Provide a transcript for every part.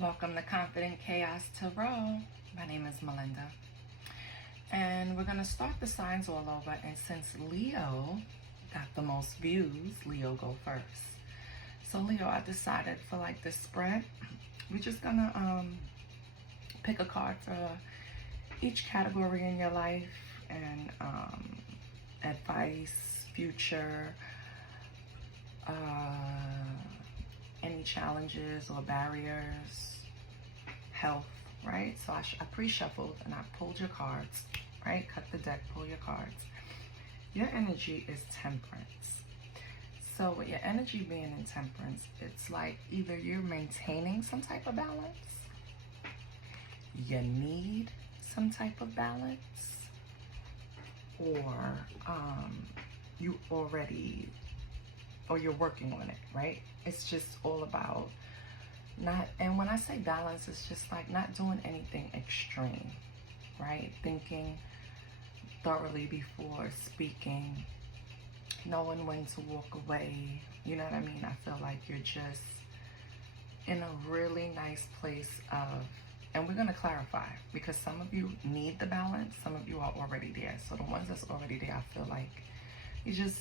Welcome to Confident Chaos Tarot. My name is Melinda. And we're going to start the signs all over. And since Leo got the most views, Leo go first. So Leo, I decided for like this spread, we're just going to pick a card for each category in your life. And advice, future, any challenges or barriers, health, right? So I pre-shuffled and I pulled your cards, right? Cut the deck, pull your cards. Your energy is temperance. So with your energy being in temperance, it's like either you're maintaining some type of balance, you need some type of balance, or you already, or you're working on it, right? It's just all about not, and when I say balance, it's just like not doing anything extreme, right? Thinking thoroughly before speaking, knowing when to walk away, you know what I mean? I feel like you're just in a really nice place of, and we're going to clarify, because some of you need the balance, some of you are already there. So the ones that's already there, I feel like you're just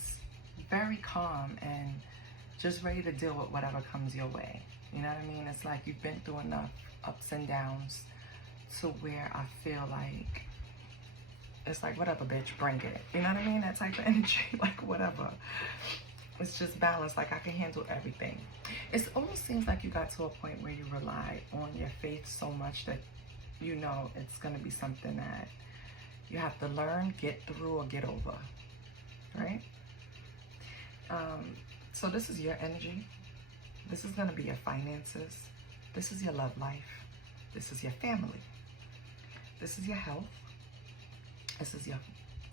very calm and just ready to deal with whatever comes your way. You know what I mean? It's like you've been through enough ups and downs to where I feel like it's like, whatever, bitch, bring it. You know what I mean? That type of energy, like whatever. It's just balance, like I can handle everything. It almost seems like you got to a point where you rely on your faith so much that you know it's going to be something that you have to learn, get through, or get over, right? So this is your energy. This is going to be your finances. This is your love life. This is your family. This is your health. This is your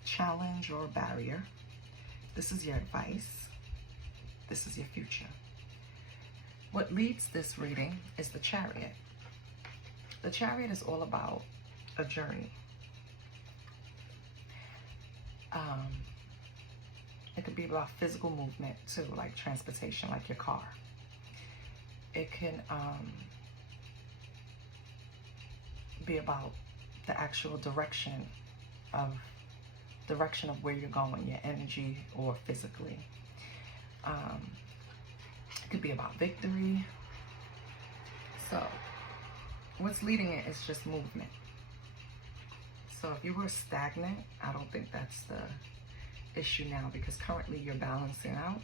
challenge or barrier. This is your advice. This is your future. What leads this reading is the Chariot. The Chariot is all about a journey. It could be about physical movement too, like transportation, like your car. It can be about the actual direction of where you're going, your energy or physically. It could be about victory. So what's leading it is just movement. So if you were stagnant, I don't think that's the issue now, because currently you're balancing out,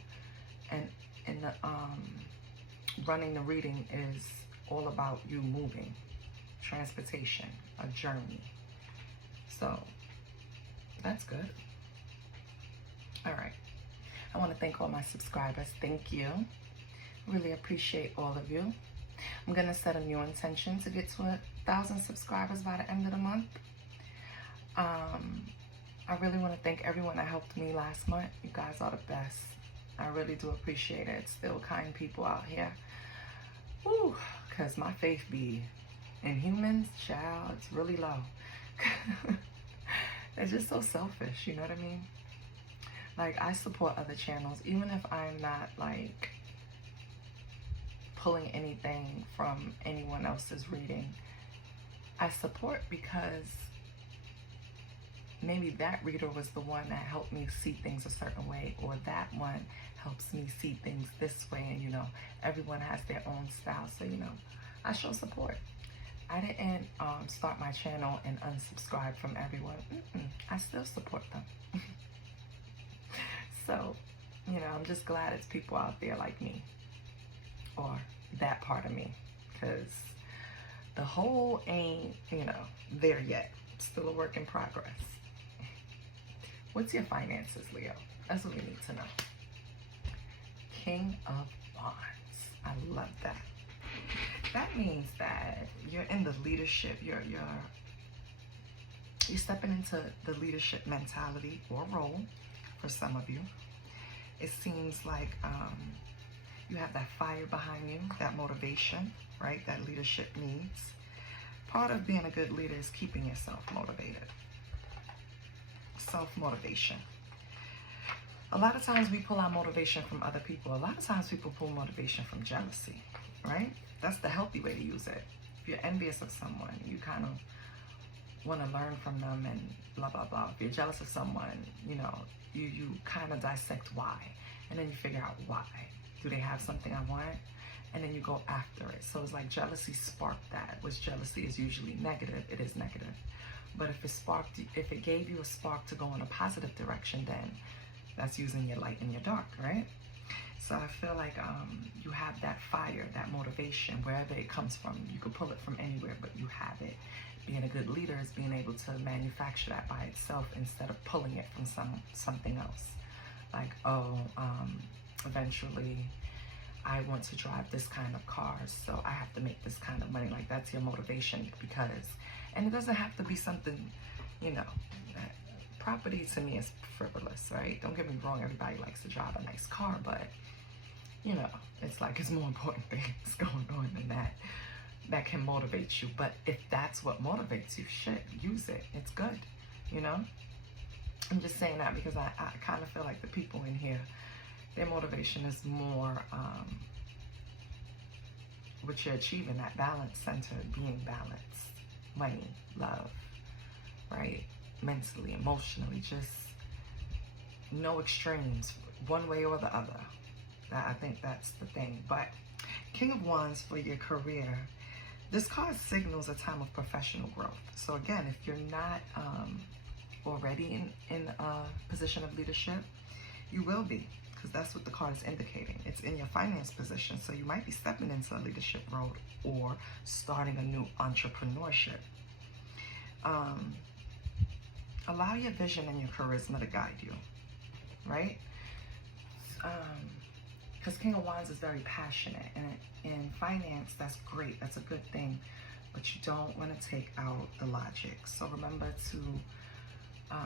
and the running the reading is all about you moving, transportation, a journey. So that's good. All right. I want to thank all my subscribers. Thank you. Really appreciate all of you. I'm going to set a new intention to get to 1,000 subscribers by the end of the month. I really want to thank everyone that helped me last month. You guys are the best. I really do appreciate it. It's still kind people out here. Woo, because my faith be in humans, child, it's really low. They're just so selfish, you know what I mean? Like, I support other channels, even if I'm not like pulling anything from anyone else's reading. I support because maybe that reader was the one that helped me see things a certain way, or that one helps me see things this way, and you know, everyone has their own style. So, you know, I show support. I didn't start my channel and unsubscribe from everyone. I still support them. So, you know, I'm just glad it's people out there like me, or that part of me, because the whole ain't, you know, there yet. Still a work in progress. What's your finances, Leo? That's what we need to know. King of Wands. I love that. That means that you're in the leadership. You're stepping into the leadership mentality or role for some of you. It seems like you have that fire behind you, that motivation, right? That leadership needs. Part of being a good leader is keeping yourself motivated. Self-motivation. A lot of times we pull our motivation from other people. A lot of times people pull motivation from jealousy, right? That's the healthy way to use it. If you're envious of someone, you kind of want to learn from them and blah, blah, blah. If you're jealous of someone, you kind of dissect why. And then you figure out why. Do they have something I want? And then you go after it. So it's like jealousy sparked that, which jealousy is usually negative. It is negative. But if it gave you a spark to go in a positive direction, then that's using your light in your dark, right? So I feel like you have that fire, that motivation, wherever it comes from. You could pull it from anywhere, but you have it. Being a good leader is being able to manufacture that by itself instead of pulling it from something else. Like, eventually I want to drive this kind of car, so I have to make this kind of money. Like, that's your motivation and it doesn't have to be something, property to me is frivolous, right? Don't get me wrong, everybody likes to drive a nice car, but, it's like it's more important things going on than that can motivate you. But if that's what motivates you, shit, use it. It's good, I'm just saying that because I kind of feel like the people in here, their motivation is more what you're achieving, that balance centered, being balanced, money, love, right? Mentally, emotionally, just no extremes, one way or the other. I think that's the thing. But King of Wands for your career, this card signals a time of professional growth. So again, if you're not already in a position of leadership, you will be, because that's what the card is indicating. It's in your finance position, so you might be stepping into a leadership role or starting a new entrepreneurship. Allow your vision and your charisma to guide you, right? Because King of Wands is very passionate, and in finance, that's great. That's a good thing, but you don't want to take out the logic. So remember to,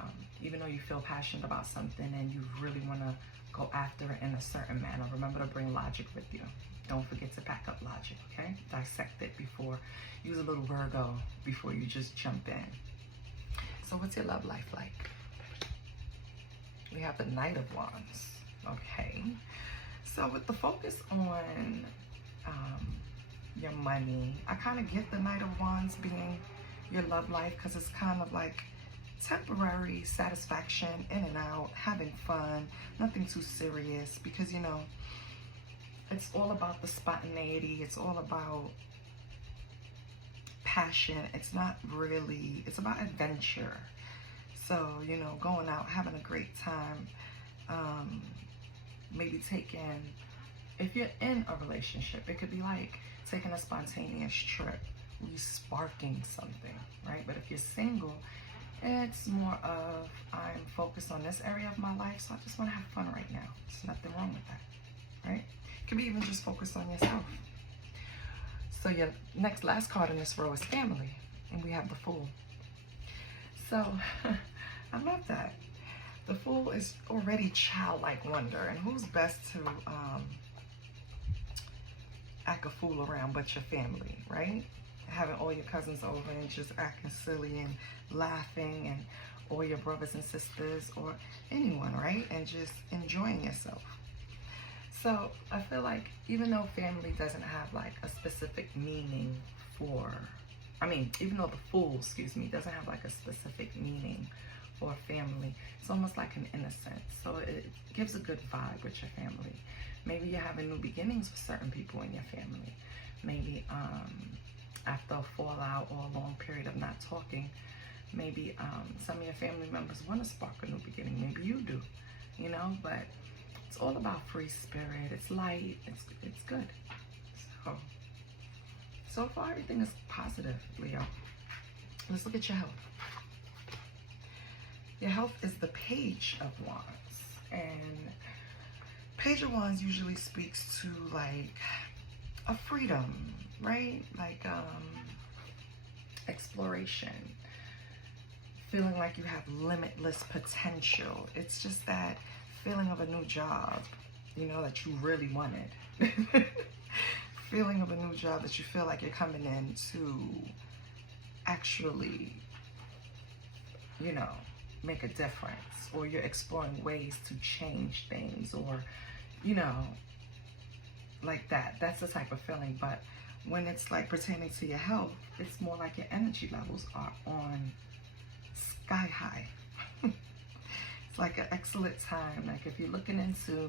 even though you feel passionate about something and you really want to go after it in a certain manner, remember to bring logic with you. Don't forget to back up logic, okay? Dissect it before, use a little Virgo before you just jump in. So what's your love life like? We have the Knight of Wands, okay? So with the focus on your money, I kind of get the Knight of Wands being your love life, because it's kind of like temporary satisfaction, in and out, having fun, nothing too serious, because it's all about the spontaneity, it's all about passion. It's not really, it's about adventure. So, going out, having a great time, maybe taking, if you're in a relationship, it could be like taking a spontaneous trip, sparking something, right? But if you're single, it's more of, I'm focused on this area of my life, so I just want to have fun right now. There's nothing wrong with that, right? It could be even just focused on yourself. So your last card in this row is family, and we have the Fool. So I love that. The Fool is already childlike wonder, and who's best to act a fool around but your family, right? Having all your cousins over and just acting silly and laughing, and all your brothers and sisters or anyone, right? And just enjoying yourself. So I feel like even though family doesn't have like a specific meaning even though the Fool, doesn't have like a specific meaning for family, it's almost like an innocence. So it gives a good vibe with your family. Maybe you're having new beginnings with certain people in your family. Maybe after a fallout or a long period of not talking, maybe some of your family members want to spark a new beginning. Maybe you do, but it's all about free spirit. It's light. It's good. So far, everything is positive, Leo. Let's look at your health. Your health is the Page of Wands. And Page of Wands usually speaks to like a freedom, right? Like exploration. Feeling like you have limitless potential. It's just that feeling of a new job, that you really wanted. Feeling of a new job that you feel like you're coming in to actually, make a difference, or you're exploring ways to change things, or, like that. That's the type of feeling. But when it's like pertaining to your health, it's more like your energy levels are on sky high. It's like an excellent time. Like if you're looking into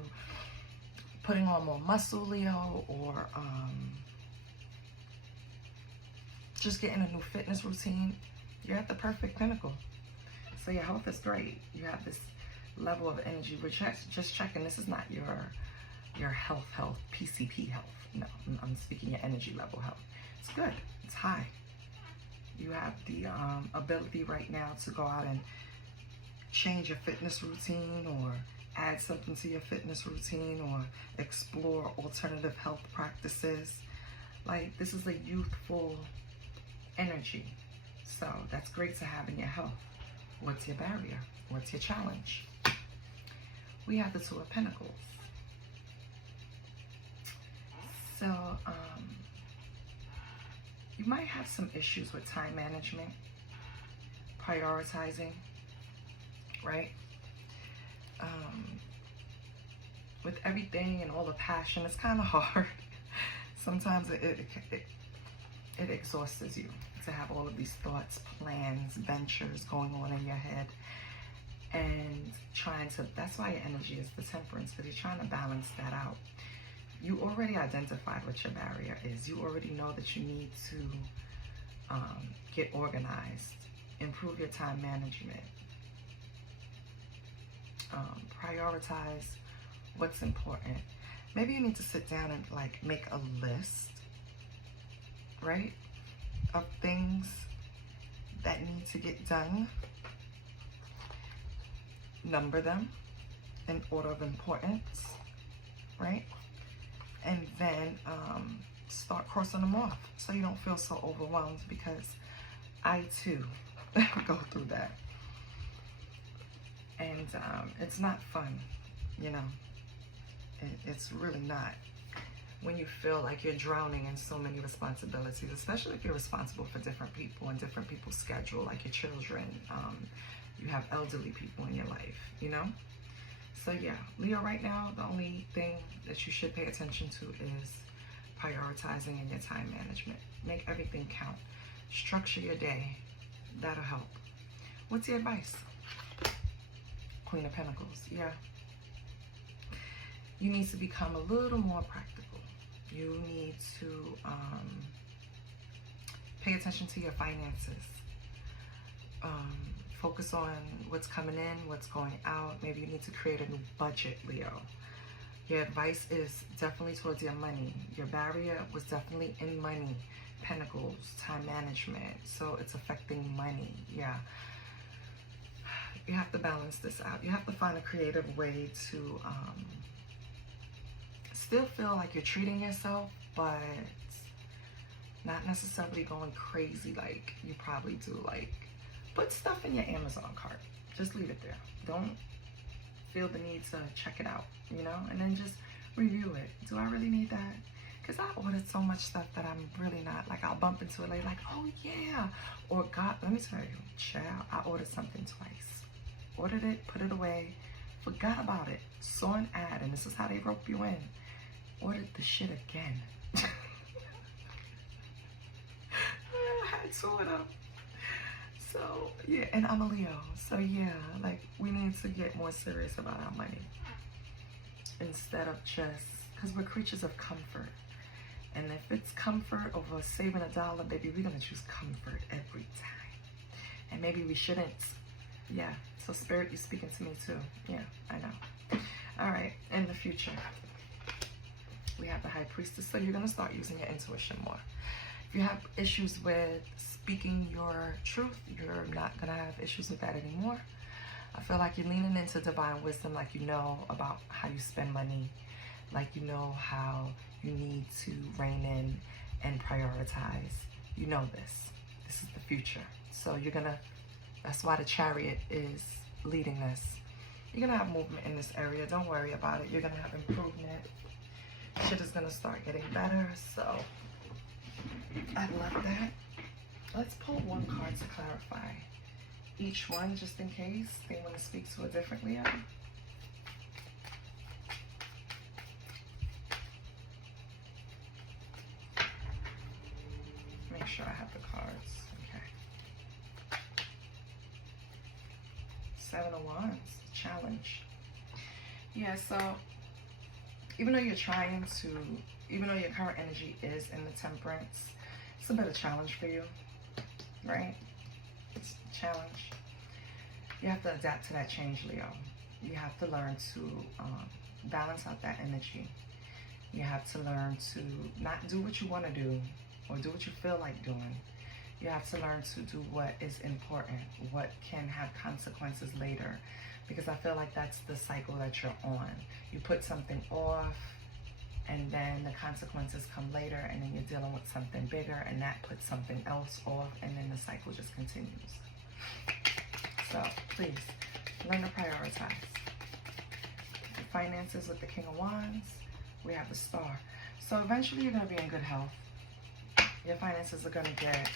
putting on more muscle, Leo, or just getting a new fitness routine, you're at the perfect pinnacle. So your health is great. You have this level of energy. We're just checking. This is not your health, PCP health. No, I'm speaking your energy level health. It's good. It's high. You have the ability right now to go out and change your fitness routine, or add something to your fitness routine, or explore alternative health practices. Like, this is a youthful energy. So that's great to have in your health. What's your barrier? What's your challenge? We have the Two of Pentacles. So you might have some issues with time management, prioritizing, right? With everything and all the passion, it's kind of hard. Sometimes it exhausts you to have all of these thoughts, plans, ventures going on in your head, and trying to, that's why your energy is the Temperance, because you're trying to balance that out. You already identified what your barrier is. You already know that you need to get organized, improve your time management, prioritize what's important. Maybe you need to sit down and like make a list, right, of things that need to get done. Number them in order of importance, right? And then start crossing them off so you don't feel so overwhelmed, because I too go through that. And it's not fun, you know. It's really not. When you feel like you're drowning in so many responsibilities, especially if you're responsible for different people and different people's schedule, like your children, you have elderly people in your life, you know? So yeah, Leo, right now, the only thing that you should pay attention to is prioritizing in your time management. Make everything count. Structure your day. That'll help. What's your advice? Queen of Pentacles, yeah. You need to become a little more practical. You need to pay attention to your finances. Focus on what's coming in, what's going out. Maybe you need to create a new budget, Leo. Your advice is definitely towards your money. Your barrier was definitely in money. Pentacles, time management. So it's affecting money, yeah. You have to balance this out. You have to find a creative way to still feel like you're treating yourself, but not necessarily going crazy like you probably do. Like, put stuff in your Amazon cart. Just leave it there. Don't feel the need to check it out, you know? And then just review it. Do I really need that? Because I ordered so much stuff that I'm really not, like, I'll bump into it later, like, oh yeah. Or God, let me tell you, child, I ordered something twice. Ordered it, put it away, forgot about it, saw an ad, and this is how they rope you in. Ordered the shit again. I had two of them. So, yeah, and I'm a Leo. So, yeah, like, we need to get more serious about our money. Instead of just, because we're creatures of comfort. And if it's comfort over saving $1, baby, we're going to choose comfort every time. And maybe we shouldn't. Yeah. So, Spirit, you're speaking to me, too. Yeah, I know. All right. In the future, we have the High Priestess. So, you're going to start using your intuition more. If you have issues with speaking your truth, you're not going to have issues with that anymore. I feel like you're leaning into divine wisdom, like you know about how you spend money, like you know how you need to rein in and prioritize. You know this. This is the future. So you're going to, that's why the Chariot is leading this. You're going to have movement in this area. Don't worry about it. You're going to have improvement. Shit is going to start getting better. So I love that. Let's pull one card to clarify each one, just in case they want to speak to it differently. make sure I have the cards. Okay. 7 of Wands, challenge. Yeah, so even though your current energy is in the Temperance, it's a bit of challenge for you, right? It's a challenge. You have to adapt to that change, Leo. You have to learn to balance out that energy. You have to learn to not do what you want to do or do what you feel like doing. You have to learn to do what is important, what can have consequences later. Because I feel like that's the cycle that you're on. You put something off, and then the consequences come later, and then you're dealing with something bigger, and that puts something else off, and then the cycle just continues. So please, learn to prioritize. The finances with the King of Wands, we have the Star. So eventually you're going to be in good health. Your finances are going to get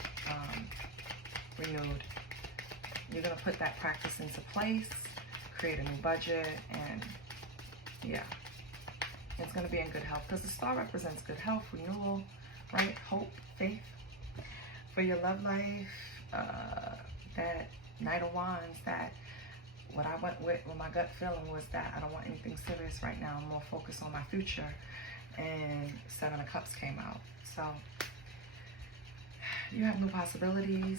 renewed. You're going to put that practice into place, create a new budget, and yeah, it's going to be in good health because the Star represents good health, renewal, right? Hope, faith. For your love life, that Knight of Wands, that what I went with my gut feeling was that I don't want anything serious right now. I'm more focused on my future. And 7 of Cups came out. So you have new possibilities.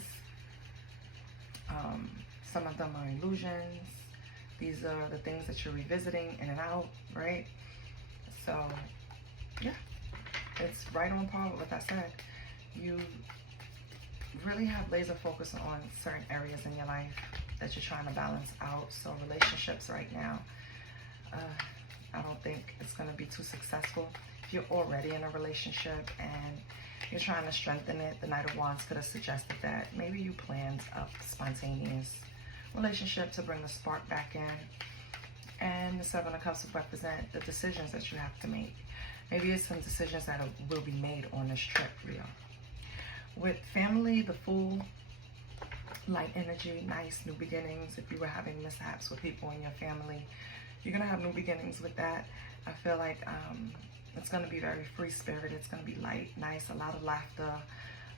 Some of them are illusions. These are the things that you're revisiting in and out, right? So yeah, it's right on par with what I said. You really have laser focus on certain areas in your life that you're trying to balance out. So relationships right now, I don't think it's going to be too successful. If you're already in a relationship and you're trying to strengthen it, the Knight of Wands could have suggested that maybe you planned a spontaneous relationship to bring the spark back in. And the 7 of Cups will represent the decisions that you have to make. Maybe it's some decisions that will be made on this trip, Leo. With family, the Fool, light energy, nice new beginnings. If you were having mishaps with people in your family, you're going to have new beginnings with that. I feel like it's going to be very free-spirited. It's going to be light, nice, a lot of laughter,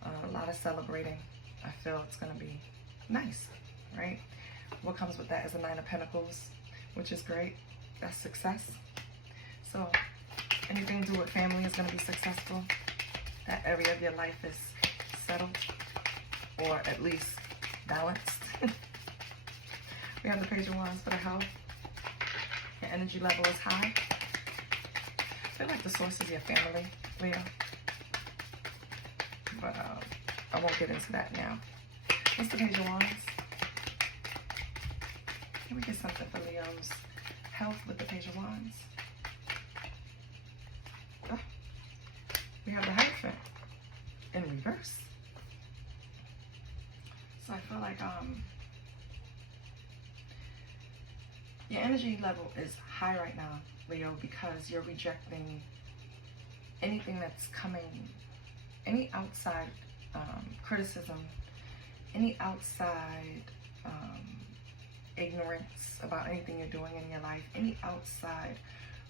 a lot of celebrating. I feel it's going to be nice, right? What comes with that is a 9 of Pentacles, which is great. That's success. So anything to do with family is going to be successful. That area of your life is settled, or at least balanced. We have the Page of Wands for the health. Your energy level is high. I feel like the source is your family, Leo. But I won't get into that now. What's the Page of Wands? Can we get something for Leo's health with the Page of Wands? Oh, we have the Hierophant in reverse. So I feel like your energy level is high right now, Leo, because you're rejecting anything that's coming, any outside criticism, any outside ignorance about anything you're doing in your life, any outside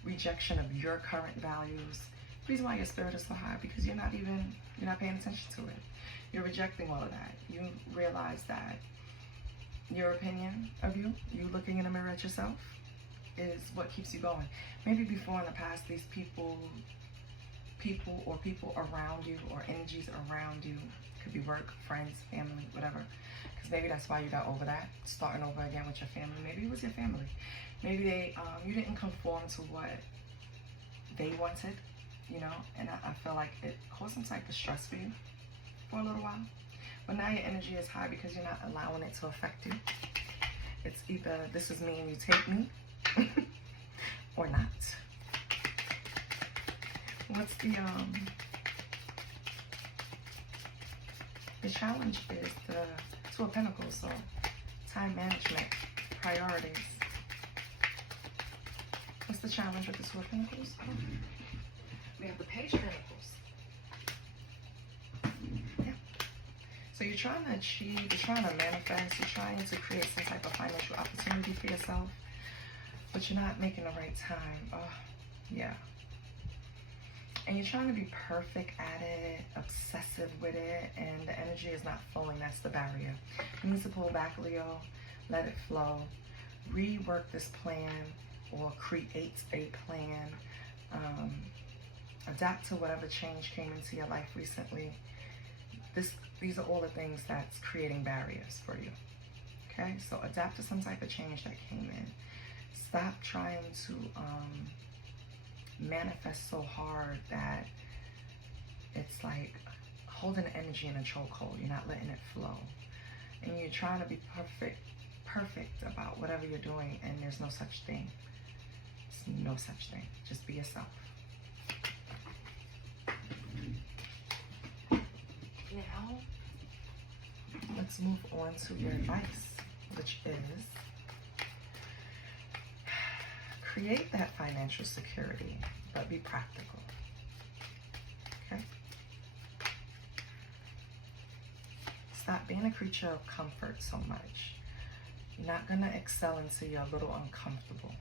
rejection of your current values. The reason why your spirit is so high, because you're not paying attention to it. You're rejecting all of that. You realize that your opinion of you looking in the mirror at yourself, is what keeps you going. Maybe before in the past, these people around you, or energies around you, could be work, friends, family, whatever. Because maybe that's why you got over that, starting over again with your family. Maybe it was your family. Maybe you didn't conform to what they wanted, and I feel like it caused some type of stress for you for a little while. But now your energy is high because you're not allowing it to affect you. It's either this is me and you take me, or not. What's the challenge is the 2 of Pentacles, so time management, priorities. What's the challenge with the 2 of Pentacles? We have the Page of Pentacles. So you're trying to achieve, you're trying to manifest, you're trying to create some type of financial opportunity for yourself, but you're not making the right time. Oh, yeah. And you're trying to be perfect at it, obsessive aggressive with it and the energy is not flowing. That's the barrier. You need to pull back, Leo. Let it flow. Rework this plan or create a plan. Adapt to whatever change came into your life recently. These are all the things that's creating barriers for you. Okay, so adapt to some type of change that came in. Stop trying to manifest so hard that it's like holding energy in a chokehold. You're not letting it flow. And you're trying to be perfect about whatever you're doing, and there's no such thing. There's no such thing. Just be yourself. Now, let's move on to your advice, which is create that financial security, but be practical. Okay? Stop being a creature of comfort so much. You're not going to excel until you're a little uncomfortable.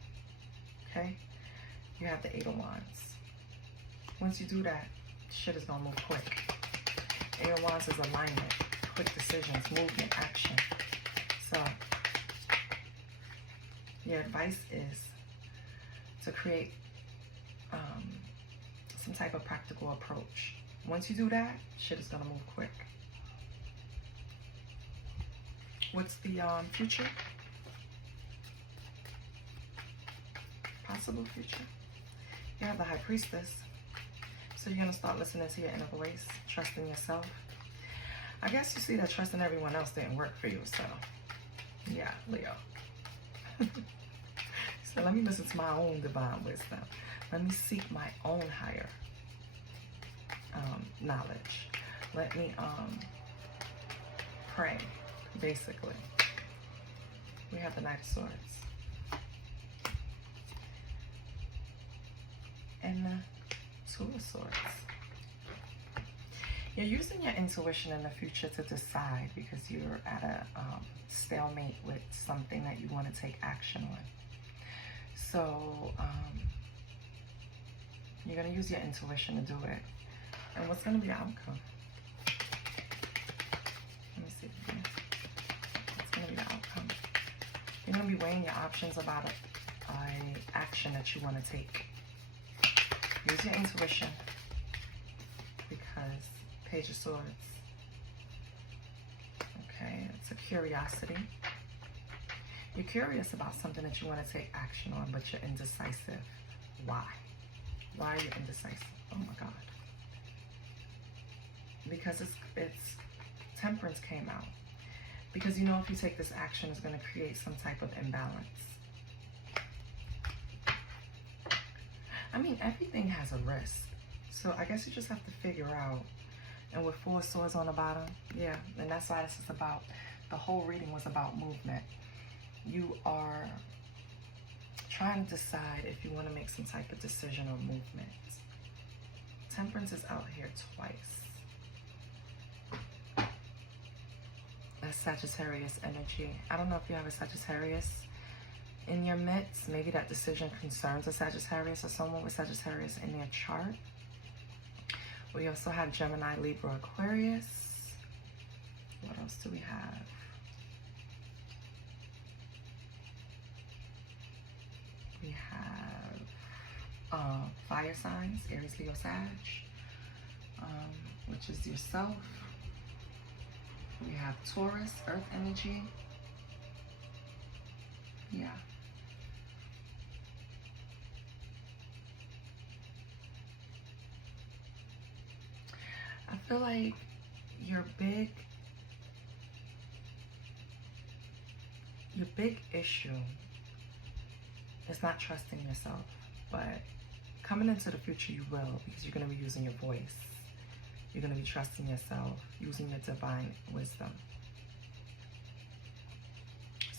Okay? You have the 8 of Wands. Once you do that, shit is going to move quick. 8 of Wands is alignment, quick decisions, movement, action. So, your advice is to create some type of practical approach. Once you do that, shit is going to move quick. What's the future? Possible future? You have the High Priestess. So you're going to start listening to your inner voice, trusting yourself. I guess you see that trusting everyone else didn't work for you, so yeah, Leo. So let me listen to my own divine wisdom. Let me seek my own higher knowledge. Let me pray, basically. We have the Knight of Swords. And the Two of Swords. You're using your intuition in the future to decide because you're at a stalemate with something that you want to take action on. So you're going to use your intuition to do it. And what's going to be the outcome? Let me see. What's going to be the outcome? You're going to be weighing your options about an action that you want to take. Use your intuition because Page of Swords. Okay, it's a curiosity. You're curious about something that you want to take action on, but you're indecisive. Why? Why are you indecisive? Oh my God. Because it's Temperance came out. Because you know if you take this action, it's going to create some type of imbalance. I mean, everything has a risk. So I guess you just have to figure out. And with 4 swords on the bottom, yeah, and that's why this is about, the whole reading was about movement. You are trying to decide if you want to make some type of decision or movement. Temperance is out here twice. That's Sagittarius energy. I don't know if you have a Sagittarius in your midst. Maybe that decision concerns a Sagittarius or someone with Sagittarius in their chart. We also have Gemini, Libra, Aquarius. What else do we have? We have fire signs, Aries, Leo, Sag, which is yourself. We have Taurus, earth energy. Yeah. I feel like your big issue is not trusting yourself, but coming into the future you will, because you're going to be using your voice. You're going to be trusting yourself, using your divine wisdom.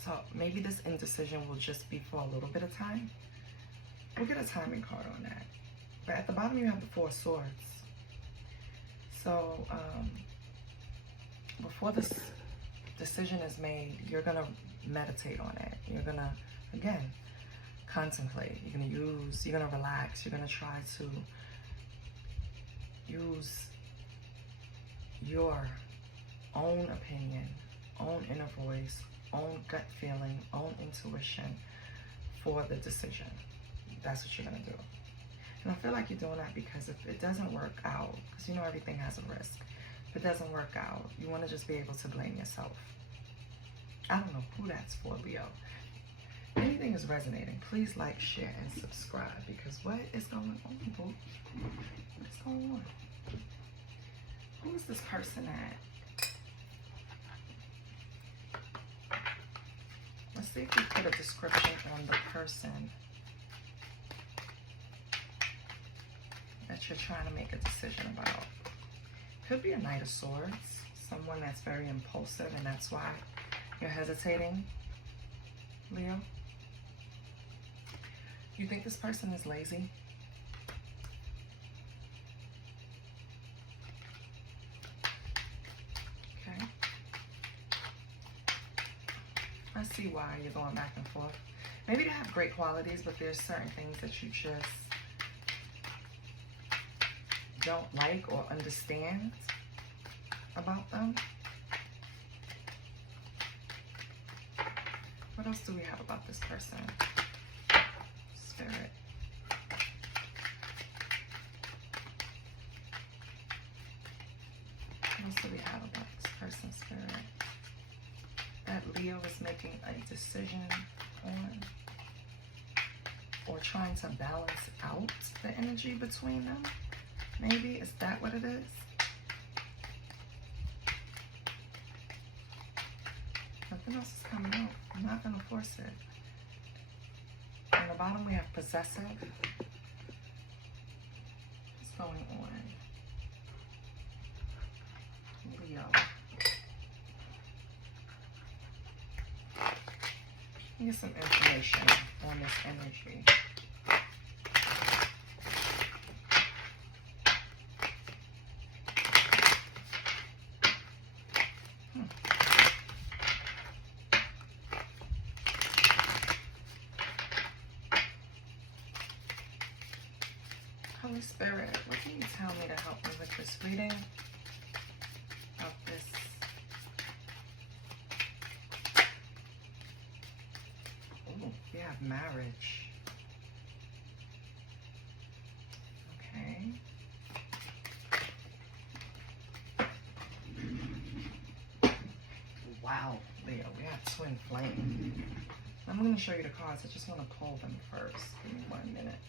So maybe this indecision will just be for a little bit of time. We'll get a timing card on that. But at the bottom you have the 4 swords. So before this decision is made, you're going to meditate on it. You're going to, again, contemplate. You're going to relax. You're going to try to use your own opinion, own inner voice, own gut feeling, own intuition for the decision. That's what you're going to do. And I feel like you're doing that because if it doesn't work out, because you know everything has a risk, if it doesn't work out, you want to just be able to blame yourself. I don't know who that's for, Leo. Anything is resonating, please like, share, and subscribe, because what is going on, boo? What is going on? Who is this person at? Let's see if we put a description on the person that you're trying to make a decision about. Could be a Knight of Swords, someone that's very impulsive, and that's why you're hesitating, Leo. You think this person is lazy? Okay. I see why you're going back and forth. Maybe they have great qualities, but there's certain things that you just don't like or understand about them. What else do we have about this person? Spirit. What else do we have about this person, Spirit? That Leo is making a decision on, or trying to balance out the energy between them. Maybe, is that what it is? Nothing else is coming out. I'm not going to force it. On the bottom we have possessive. What's going on? Leo. Get some information on this energy. Holy Spirit, what can you tell me to help me with this reading of this? Oh, we have marriage. Okay. Wow, Leo, we have twin flame. I'm going to show you the cards. I just want to pull them first. Give me 1 minute.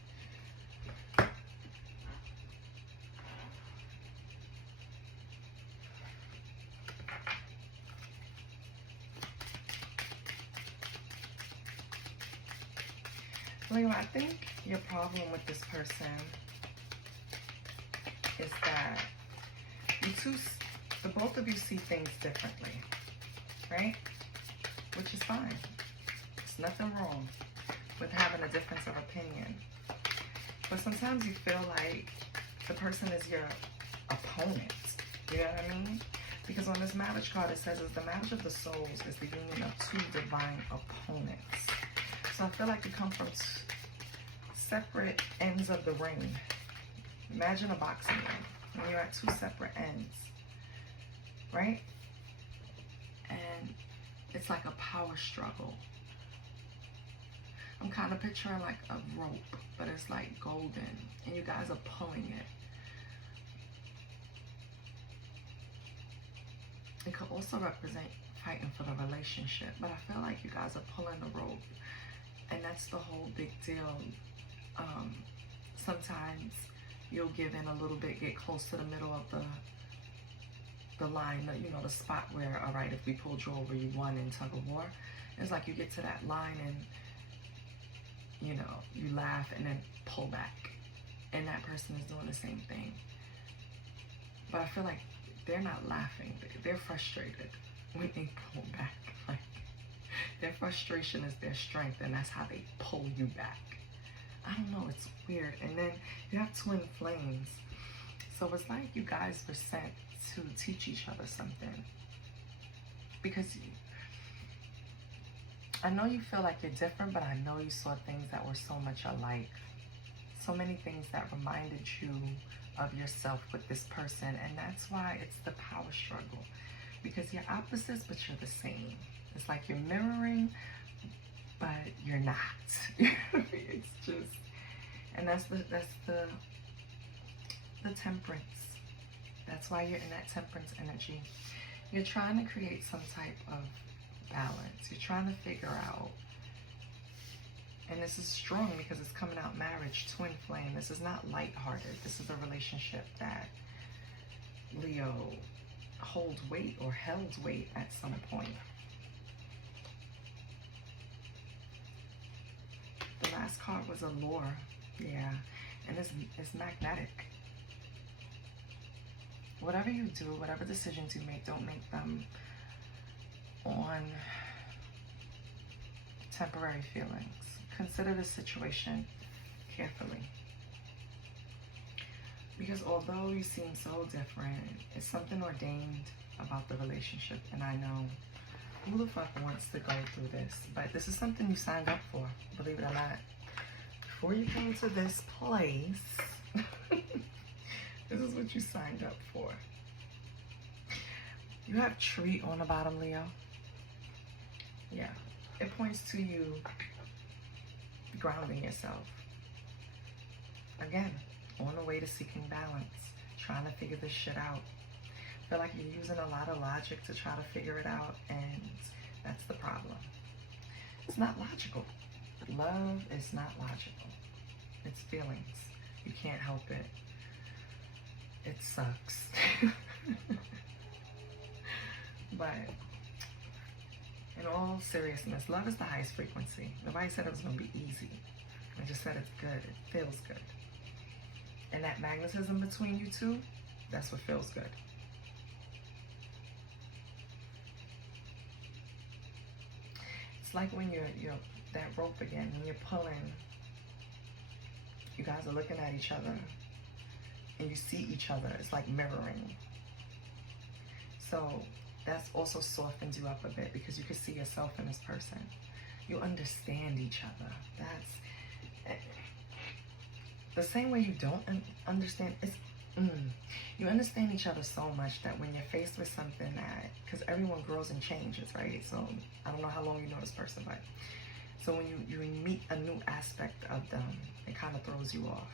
Leo, I think your problem with this person is that the both of you see things differently, right? Which is fine. There's nothing wrong with having a difference of opinion. But sometimes you feel like the person is your opponent. You know what I mean? Because on this marriage card, it says the marriage of the souls is the union of two divine opponents. So I feel like you come from separate ends of the ring. Imagine a boxing ring, and you're at two separate ends, right? And it's like a power struggle. I'm kind of picturing like a rope, but it's like golden, and you guys are pulling it. It could also represent fighting for the relationship, but I feel like you guys are pulling the rope, and that's the whole big deal. Sometimes you'll give in a little bit, get close to the middle of the line, you know, the spot where, all right, if we pulled you over, you won in tug of war. It's like you get to that line and, you know, you laugh and then pull back. And that person is doing the same thing. But I feel like they're not laughing. They're frustrated when they pull back. Like, their frustration is their strength, and that's how they pull you back. I don't know, it's weird. And then you have twin flames. So it's like you guys were sent to teach each other something. Because I know you feel like you're different, but I know you saw things that were so much alike. So many things that reminded you of yourself with this person. And that's why it's the power struggle, because you're opposites, but you're the same. It's like you're mirroring, but you're not. It's just, and that's the temperance. That's why you're in that temperance energy. You're trying to create some type of balance. You're trying to figure out, and this is strong because it's coming out marriage, twin flame. This is not lighthearted. This is a relationship that Leo holds weight or held weight at some point. The last card was allure. Yeah, and it's magnetic. Whatever you do, whatever decisions you make, don't make them on temporary feelings. Consider the situation carefully. Because although you seem so different, it's something ordained about the relationship. And I know who the fuck wants to go through this, but this is something you signed up for, believe it or not. Before you came to this place, this is what you signed up for. You have tree on the bottom, Leo. Yeah, it points to you grounding yourself. Again, on the way to seeking balance, trying to figure this shit out. Feel like you're using a lot of logic to try to figure it out, and that's the problem. It's not logical. Love is not logical. It's feelings. You can't help it. It sucks. But in all seriousness, love is the highest frequency. Nobody said it was going to be easy. I just said it's good. It feels good. And that magnetism between you two, that's what feels good. It's like when you're that rope again, when you're pulling, you guys are looking at each other and you see each other. It's like mirroring. So that's also softens you up a bit because you can see yourself in this person. You understand each other. That's the same way you don't understand. You understand each other so much that when you're faced with something that, because everyone grows and changes, right? So I don't know how long you know this person, but so when you meet a new aspect of them, it kind of throws you off.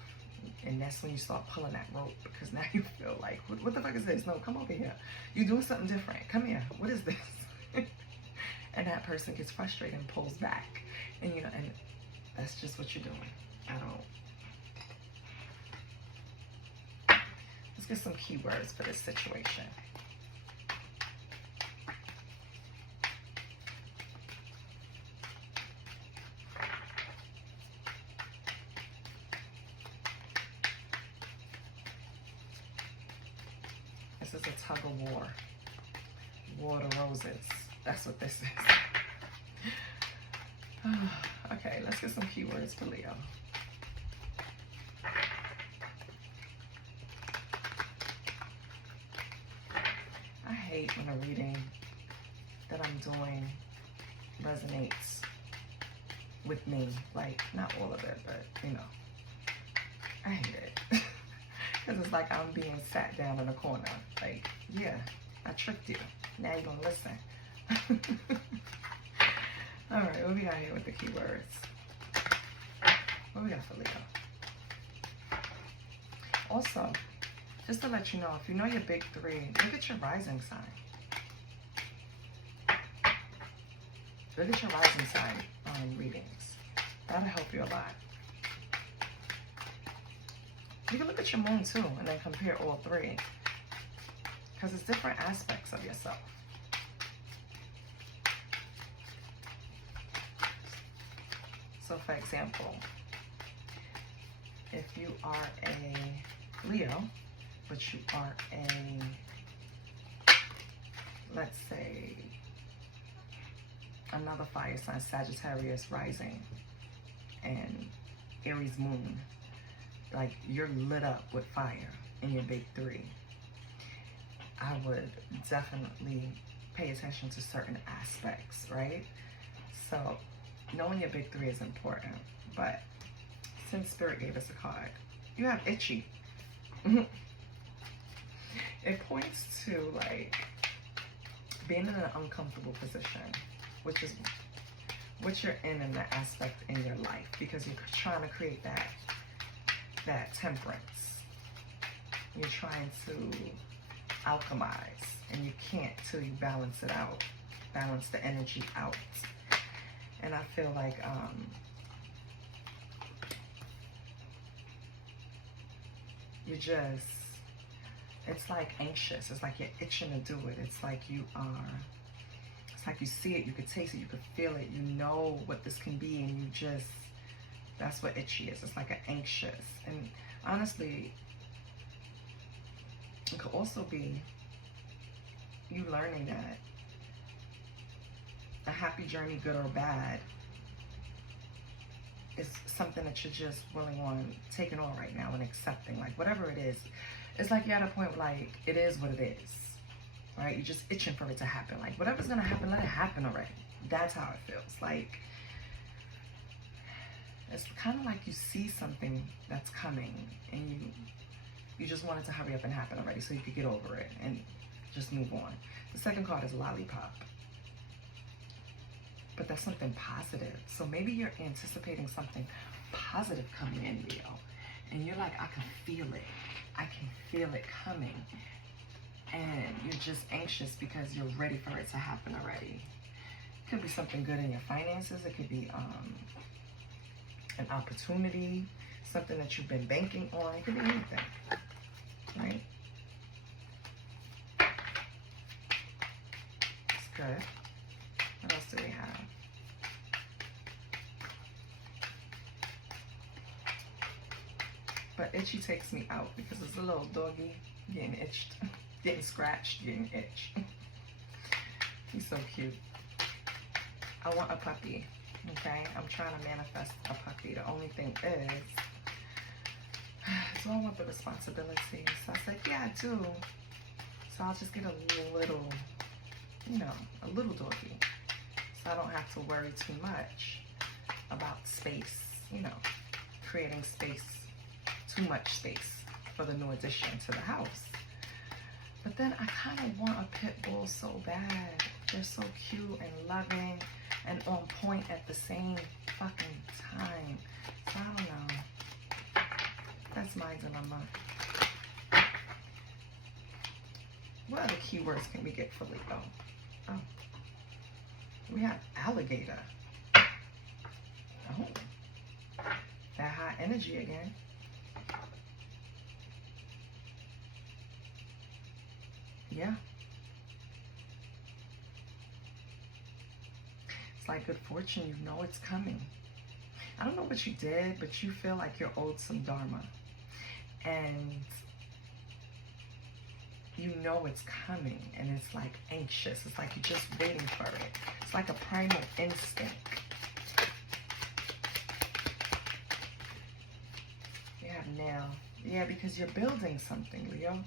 And that's when you start pulling that rope, because now you feel like, what the fuck is this? No, come over here. You're doing something different. Come here. What is this? And that person gets frustrated and pulls back. And you know, and that's just what you're doing. Let's get some keywords for this situation. This is a tug of war. War to roses. That's what this is. Okay, let's get some keywords for Leo. I hate when a reading that I'm doing resonates with me. Like, not all of it, but, you know, I hate it. Because it's like I'm being sat down in a corner. Like, yeah, I tricked you. Now you're going to listen. All right, what we got here with the keywords? What we got for Leo? Also, just to let you know, if you know your big three, look at your rising sign. Look at your rising sign readings. That'll help you a lot. You can look at your moon too and then compare all three, because it's different aspects of yourself. So for example, if you are a Leo, but you are a, let's say, another fire sign, Sagittarius rising and Aries moon, like you're lit up with fire in your big three, I would definitely pay attention to certain aspects, right? So knowing your big three is important, but since Spirit gave us a card, you have itchy. It points to like being in an uncomfortable position, which is what you're in that aspect in your life, because you're trying to create that temperance. You're trying to alchemize, and you can't till you balance it out, balance the energy out. And I feel like you just, it's like anxious. It's like you're itching to do it. It's like you are, it's like you see it, you could taste it, you could feel it, you know what this can be, and you just, that's what itchy is. It's like an anxious. And honestly, it could also be you learning that a happy journey, good or bad, is something that you're just willing on taking on right now and accepting. Like whatever it is, it's like you're at a point where like it is what it is, right? You're just itching for it to happen. Like whatever's gonna happen, let it happen already. That's how it feels. Like it's kind of like you see something that's coming and you just want it to hurry up and happen already so you could get over it and just move on. The second card is lollipop. But that's something positive. So maybe you're anticipating something positive coming in, Leo. And you're like, I can feel it. I can feel it coming. And you're just anxious because you're ready for it to happen already. It could be something good in your finances. It could be an opportunity, something that you've been banking on. It could be anything, right? It's good. What else do we have? But itchy takes me out because it's a little doggy getting itched, getting scratched, getting itched. He's so cute. I want a puppy, okay? I'm trying to manifest a puppy. The only thing is, so I want the responsibility. So I said, yeah, I do. So I'll just get a little, you know, a little doggy. So I don't have to worry too much about space, you know, creating space, too much space for the new addition to the house. But then I kind of want a pit bull so bad. They're so cute and loving and on point at the same fucking time. So I don't know. That's my dilemma. What other keywords can we get for Leo? Oh. We have alligator. Oh. That high energy again. Yeah. It's like good fortune. You know it's coming. I don't know what you did, but you feel like you're owed some dharma. And you know it's coming, and it's like anxious. It's like you're just waiting for it. It's like a primal instinct. You have now. Yeah, because you're building something, Leo.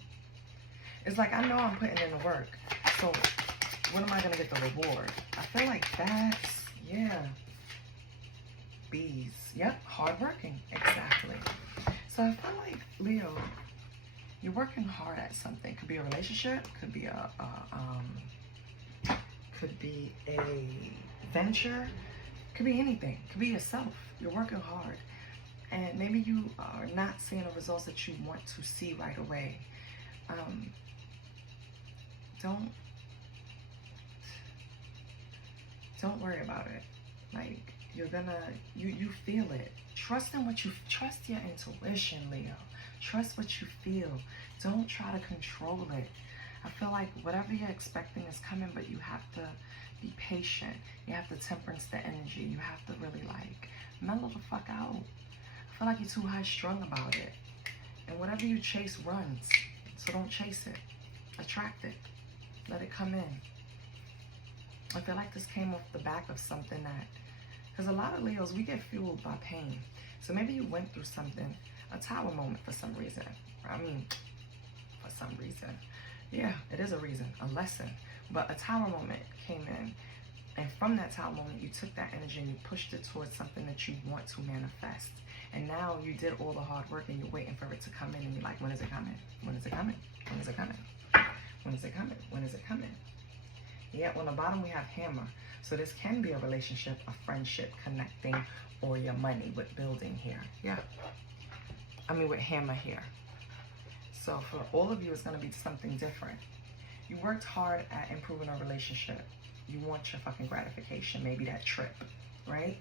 It's like, I know I'm putting in the work, so when am I going to get the reward? I feel like that's, yeah. Bees. Yep, hardworking. Exactly. So I feel like, Leo, you're working hard at something. Could be a relationship, could be a venture, could be anything. Could be yourself. You're working hard. And maybe you are not seeing the results that you want to see right away. Don't worry about it. Like, you're gonna, you feel it. Trust in what you, trust your intuition, Leo. Trust what you feel. Don't try to control it. I feel like whatever you're expecting is coming, but you have to be patient. You have to temperance the energy. You have to really like mellow the fuck out. I feel like you're too high strung about it. And whatever you chase runs. So don't chase it. Attract it. Let it come in. I feel like this came off the back of something that, because a lot of Leos, we get fueled by pain. So maybe you went through something, a tower moment for some reason. I mean, for some reason. Yeah, it is a reason, a lesson. But a tower moment came in And from that tower moment, you took that energy and you pushed it towards something that you want to manifest. And now you did all the hard work and you're waiting for it to come in and you're like, when is it coming? When is it coming? When is it coming? When is it coming? When is it coming? Yeah, on the bottom we have hammer. So this can be a relationship, a friendship, connecting, or your money with building here. Yeah. I mean with hammer here. So for all of you, it's going to be something different. You worked hard at improving a relationship. You want your fucking gratification, maybe that trip, right?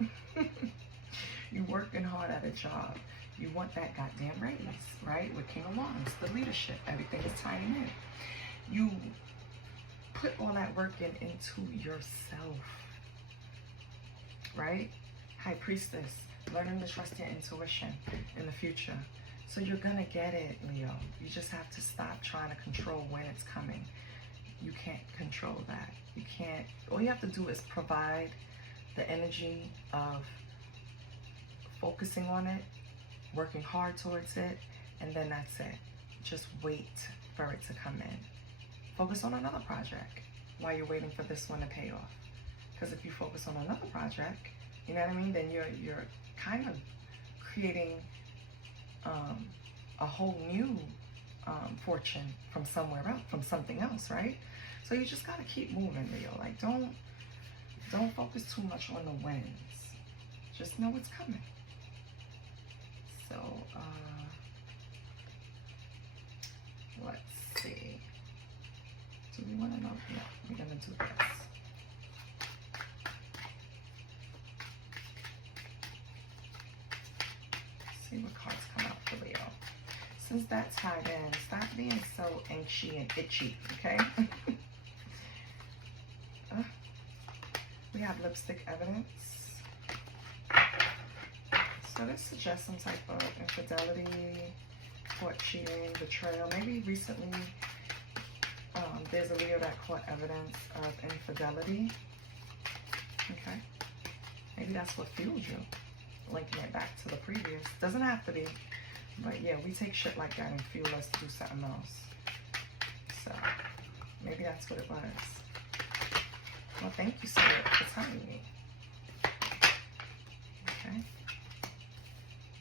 You working hard at a job. You want that goddamn raise, right? With King of Wands, the leadership, everything is tying in. You put all that work into yourself, right? High Priestess, learning to trust your intuition in the future. So you're gonna get it, Leo. You just have to stop trying to control when it's coming. You can't control that. You can't. All you have to do is provide the energy of focusing on it, working hard towards it, and then that's it. Just wait for it to come in. Focus on another project while you're waiting for this one to pay off. Because if you focus on another project, you know what I mean, then you're kind of creating a whole new fortune from somewhere else, from something else, right? So you just gotta keep moving, Leo. Like don't focus too much on the wins. Just know it's coming. So let's see. Do we want to know? No, we're gonna do this. See what cards come out for Leo. Since that's tied in, stop being so anxious and itchy, okay? We have lipstick evidence. So this suggests some type of infidelity, caught cheating, betrayal. Maybe recently there's a Leo that caught evidence of infidelity. Okay. Maybe that's what fueled you. Linking it back to the previous. Doesn't have to be. But yeah, we take shit like that and fuel us to do something else. So maybe that's what it was. Well, thank you, Spirit, for telling me. Okay.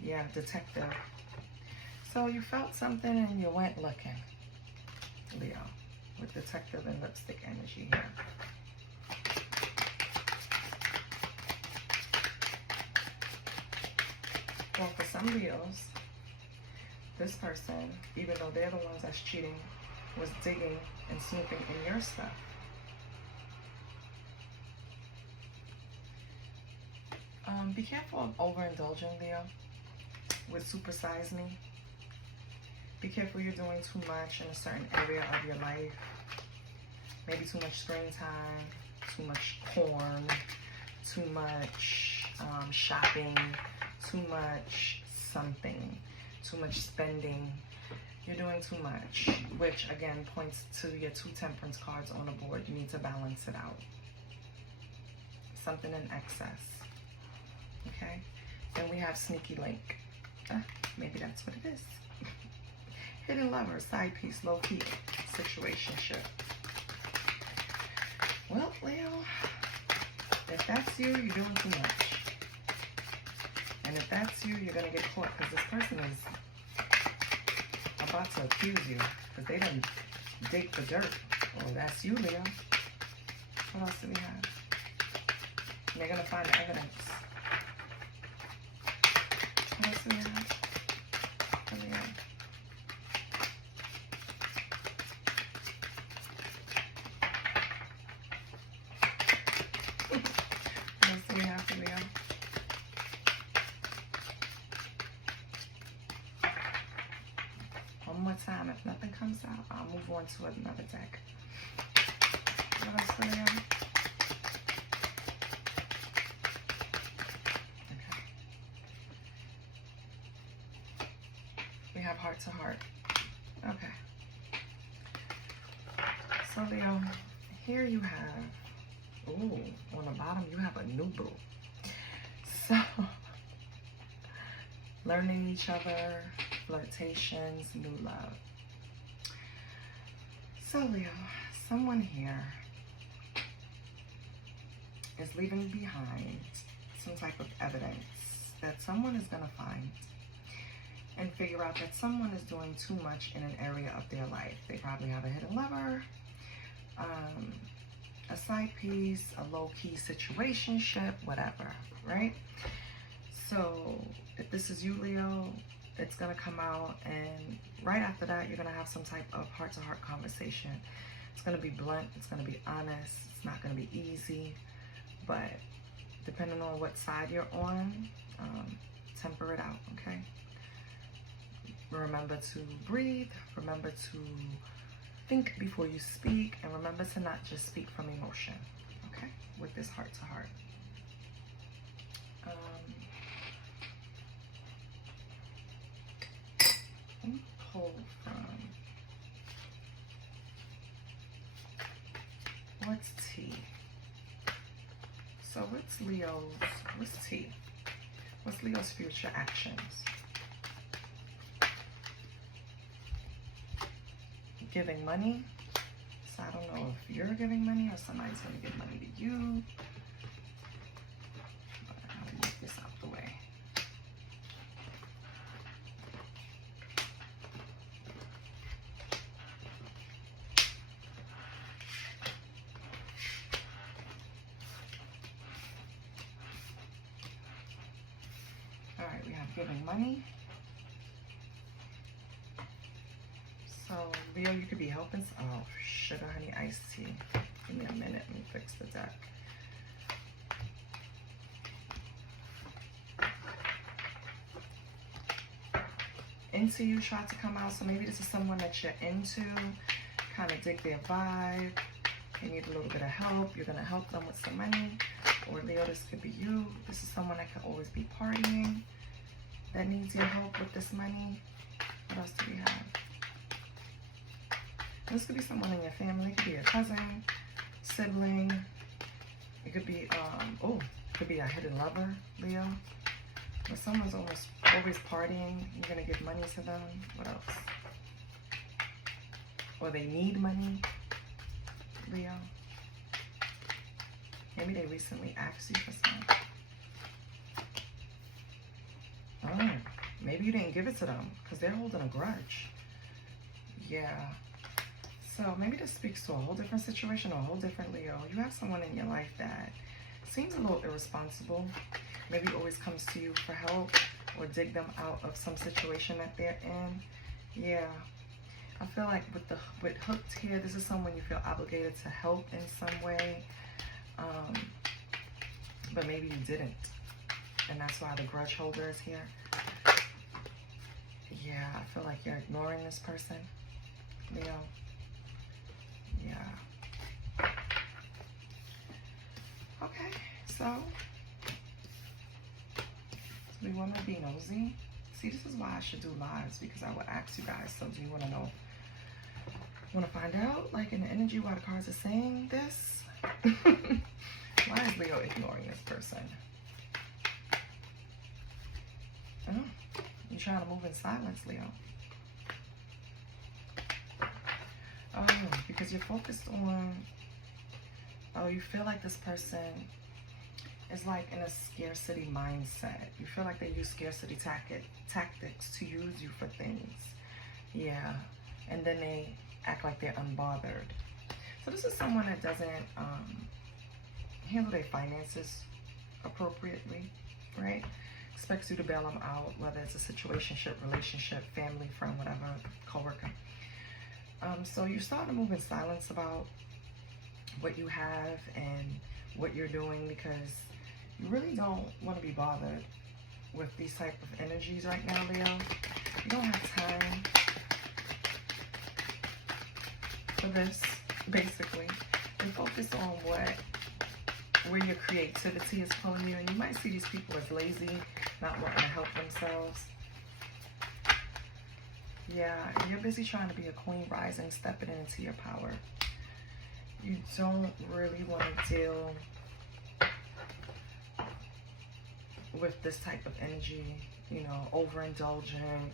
Yeah, detective. So you felt something and you went looking, Leo, with detective and lipstick energy here. Well, for some Leos, this person, even though they're the ones that's cheating, was digging and snooping in your stuff. Be careful of overindulging, Leo, with supersize me. Be careful you're doing too much in a certain area of your life. Maybe too much screen time, too much porn, too much shopping, too much something, too much spending. You're doing too much, which again points to your 2 temperance cards on the board. You need to balance it out. Something in excess. Okay? Then we have sneaky link. Maybe that's what it is. Hidden lover, side piece, low key, situationship. Well, Leo, if that's you, you're doing too much. And if that's you, you're gonna get caught because this person is about to accuse you because they didn't dig for dirt. Oh, that's you, Leo. What else do we have? And they're gonna find the evidence. What else do we have? What do we have? What else do we have for Leo? One more time. If nothing comes out, I'll move on to another deck. What else for Leo? We have heart to heart. Okay. So Leo, here you have, ooh, on the bottom you have a new boo. So, learning each other, flirtations, new love. So Leo, someone here is leaving behind some type of evidence that someone is going to find and figure out that someone is doing too much in an area of their life. They probably have a hidden lover, a side piece, a low-key situationship, whatever, right? So if this is you, Leo, it's going to come out, and right after that, you're going to have some type of heart-to-heart conversation. It's going to be blunt. It's going to be honest. It's not going to be easy, but depending on what side you're on, temper it out, okay? Remember to breathe. Remember to think before you speak, and remember to not just speak from emotion, okay? With this heart-to-heart. Let me pull from what's T? So what's T? What's Leo's future actions? Giving money. So I don't know if you're giving money or somebody's going to give money to you. But I'll move this out the way. All right, we have giving money. So, Leo, you could be helping. Oh, sugar, honey, iced tea. Give me a minute. Let me fix the deck. Into you tried to come out. So maybe this is someone that you're into. Kind of dig their vibe. They need a little bit of help. You're going to help them with some money. Or Leo, this could be you. This is someone that could always be partying. That needs your help with this money. What else do we have? This could be someone in your family. It could be a cousin, sibling. It could be, could be a hidden lover, Leo. When someone's always partying, you're going to give money to them. What else? Or they need money, Leo. Maybe they recently asked you for some. Oh, maybe you didn't give it to them because they're holding a grudge. Yeah. So maybe this speaks to a whole different situation, or a whole different Leo. You have someone in your life that seems a little irresponsible. Maybe always comes to you for help or dig them out of some situation that they're in. Yeah. I feel like with hooked here, this is someone you feel obligated to help in some way. But maybe you didn't. And that's why the grudge holder is here. Yeah, I feel like you're ignoring this person, Leo. Yeah. Okay, so we want to be nosy. See, this is why I should do lives, because I would ask you guys, so do you want to know? Want to find out, like in the energy, why the cards are saying this? Why is Leo ignoring this person? Oh, you're trying to move in silence, Leo. Oh, because you're focused on, you feel like this person is like in a scarcity mindset. You feel like they use scarcity tactics to use you for things. Yeah. And then they act like they're unbothered. So this is someone that doesn't handle their finances appropriately, right? Expects you to bail them out, whether it's a situationship, relationship, family, friend, whatever, coworker. So you're starting to move in silence about what you have and what you're doing, because you really don't want to be bothered with these type of energies right now, Leo. You don't have time for this, basically. And focus on where your creativity is pulling you. And you might see these people as lazy, not wanting to help themselves. Yeah, and you're busy trying to be a queen rising, stepping into your power. You don't really want to deal with this type of energy, you know, overindulgent,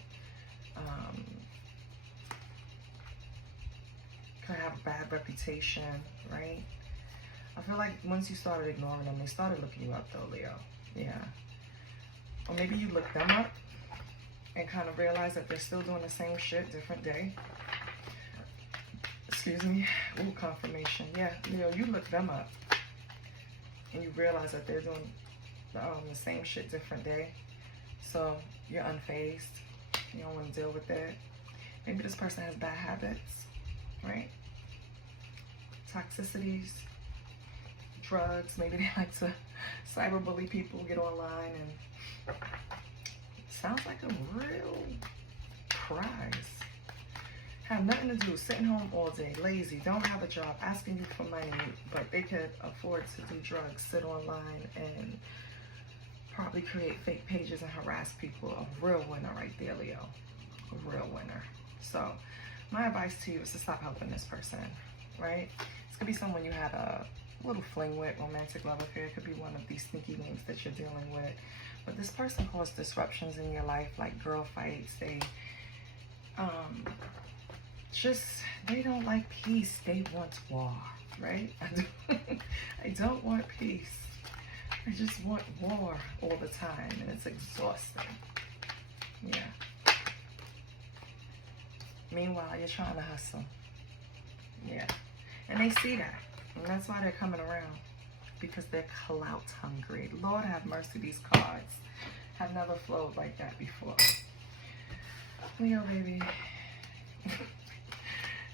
could have a bad reputation, right? I feel like once you started ignoring them, they started looking you up though, Leo. Yeah. Or maybe you look them up and kind of realize that they're still doing the same shit, different day. Excuse me. Ooh, confirmation. Yeah, Leo, you look them up and you realize that they're doing the same shit, different day. So you're unfazed. You don't want to deal with that. Maybe this person has bad habits, right? Toxicities, drugs. Maybe they like to cyberbully people, get online, and sounds like a real prize. Have nothing to do, sitting home all day, lazy, don't have a job, asking you for money, but they could afford to do drugs, sit online, and probably create fake pages and harass people. A real winner right there, Leo. A real winner. So my advice to you is to stop helping this person, right? This could be someone you had a little fling with, romantic love affair. It could be one of these sneaky links that you're dealing with. But this person caused disruptions in your life, like girl fights. They they don't like peace. They want war, right? I don't want peace. I just want war all the time, and it's exhausting. Yeah. Meanwhile, you're trying to hustle. Yeah. And they see that. And that's why they're coming around. Because they're clout hungry. Lord have mercy, these cards have never flowed like that before. Leo, baby.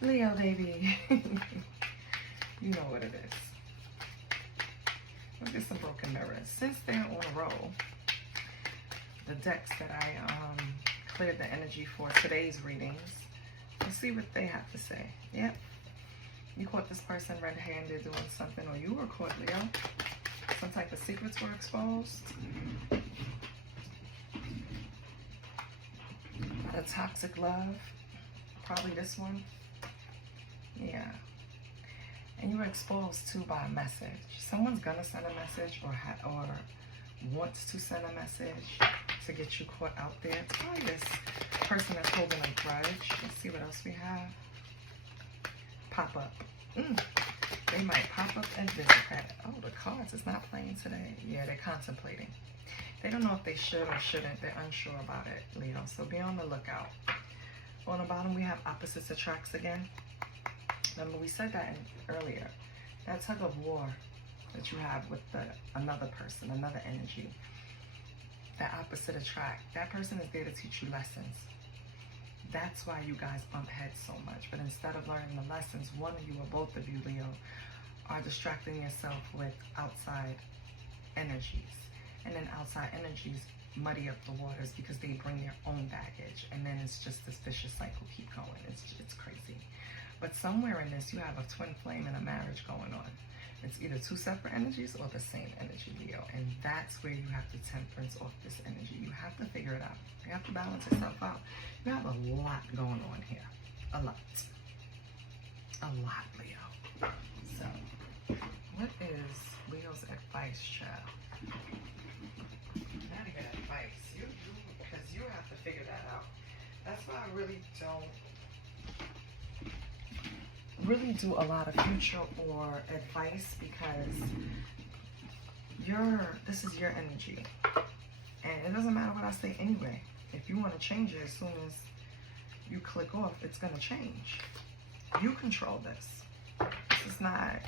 Leo, baby. You know what it is. Let's get some broken mirrors. Since they're on a roll, the decks that I cleared the energy for today's readings, let's see what they have to say. Yep. You caught this person red-handed doing something, or you were caught, Leo. Some type of secrets were exposed. A toxic love. Probably this one. Yeah. And you were exposed too by a message. Someone's gonna send a message or wants to send a message to get you caught out there. It's probably this person that's holding a grudge. Let's see what else we have. Pop up. They might pop up and visit that. Oh, the cards is not playing today. Yeah, they're contemplating. They don't know if they should or shouldn't. They're unsure about it, Leo. So be on the lookout. On the bottom, we have opposites attracts again. Remember, we said that earlier. That tug of war that you have with another person, another energy. That opposite attract. That person is there to teach you lessons. That's why you guys bump heads so much. But instead of learning the lessons, one of you or both of you, Leo, are distracting yourself with outside energies. And then outside energies muddy up the waters because they bring their own baggage. And then it's just this vicious cycle keep going. It's crazy. But somewhere in this, you have a twin flame and a marriage going on. It's either two separate energies or the same energy, Leo. And that's where you have to temperance off this energy. You have to figure it out. You have to balance yourself out. You have a lot going on here. A lot. A lot, Leo. So, what is Leo's advice, child? Not even advice. Because you have to figure that out. That's why I really don't do a lot of future or advice, because this is your energy. And it doesn't matter what I say anyway. If you want to change it, as soon as you click off, it's going to change. You control this. This is not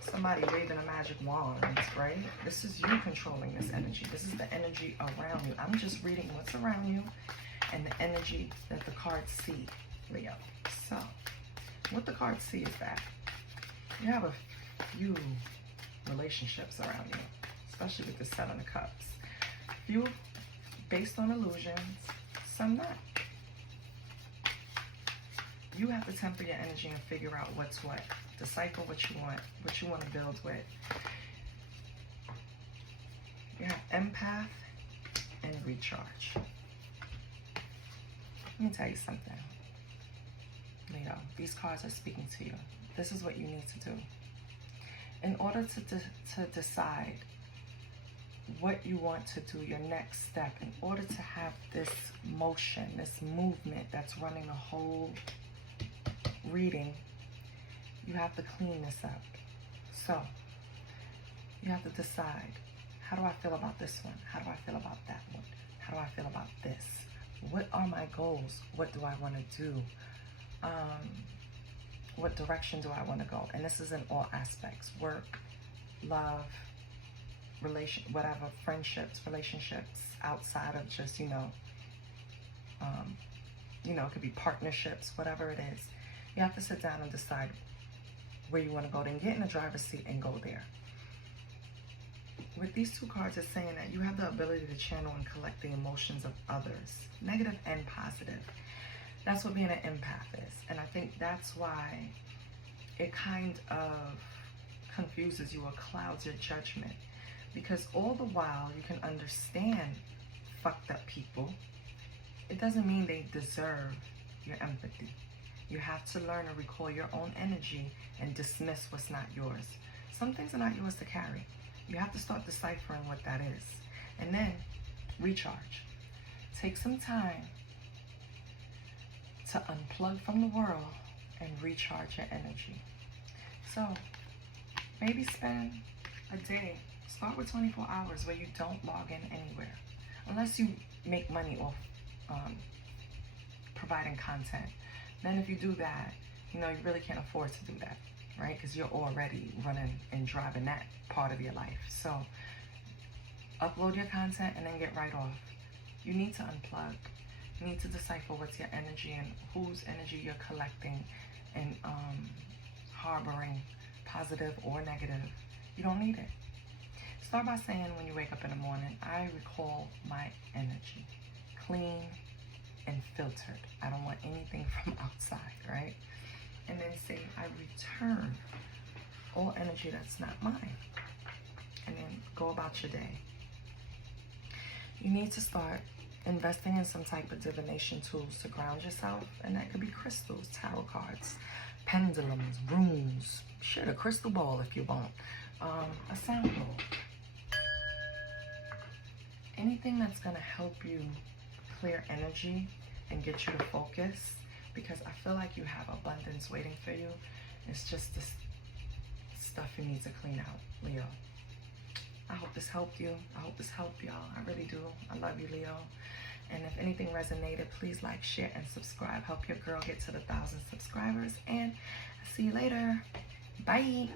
somebody waving a magic wand, right? This is you controlling this energy. This is the energy around you. I'm just reading what's around you and the energy that the cards see, Leo. So, what the cards see is that you have a few relationships around you, especially with the Seven of Cups. Few based on illusions, some not. You have to temper your energy and figure out what's what. Decipher what you want to build with. You have empath and recharge. Let me tell you something. Leo, these cards are speaking to you. This is what you need to do. In order to decide what you want to do, your next step, in order to have this motion, this movement that's running the whole reading, you have to clean this up. So, You have to decide, how do I feel about this one? How do I feel about that one? How do I feel about this? What are my goals? What do I want to do? What direction do I want to go? And this is in all aspects: work, love, whatever, friendships, relationships, outside of just, it could be partnerships, whatever it is. You have to sit down and decide where you want to go. Then get in the driver's seat and go there. With these two cards, it's saying that you have the ability to channel and collect the emotions of others, negative and positive. That's what being an empath is. And I think that's why it kind of confuses you or clouds your judgment. Because all the while you can understand fucked up people, it doesn't mean they deserve your empathy. You have to learn to recall your own energy and dismiss what's not yours. Some things are not yours to carry. You have to start deciphering what that is. And then recharge. Take some time to unplug from the world and recharge your energy. So maybe spend a day, start with 24 hours where you don't log in anywhere. Unless you make money off providing content. Then if you do that, you really can't afford to do that, right? Because you're already running and driving that part of your life. So upload your content and then get right off. You need to unplug. You need to decipher what's your energy and whose energy you're collecting and harboring, positive or negative. You don't need it. Start by saying when you wake up in the morning, I recall my energy, clean and filtered. I don't want anything from outside, right? And then say, I return all energy that's not mine. And then go about your day. You need to start investing in some type of divination tools to ground yourself. And that could be crystals, tarot cards, pendulums, runes, shit, a crystal ball if you want, a sound bowl. Anything that's going to help you clear energy and get you to focus, because I feel like you have abundance waiting for you. It's just this stuff you need to clean out, Leo. I hope this helped you. I hope this helped y'all. I really do. I love you, Leo. And if anything resonated, please like, share, and subscribe. Help your girl get to the 1,000 subscribers. And I'll see you later. Bye.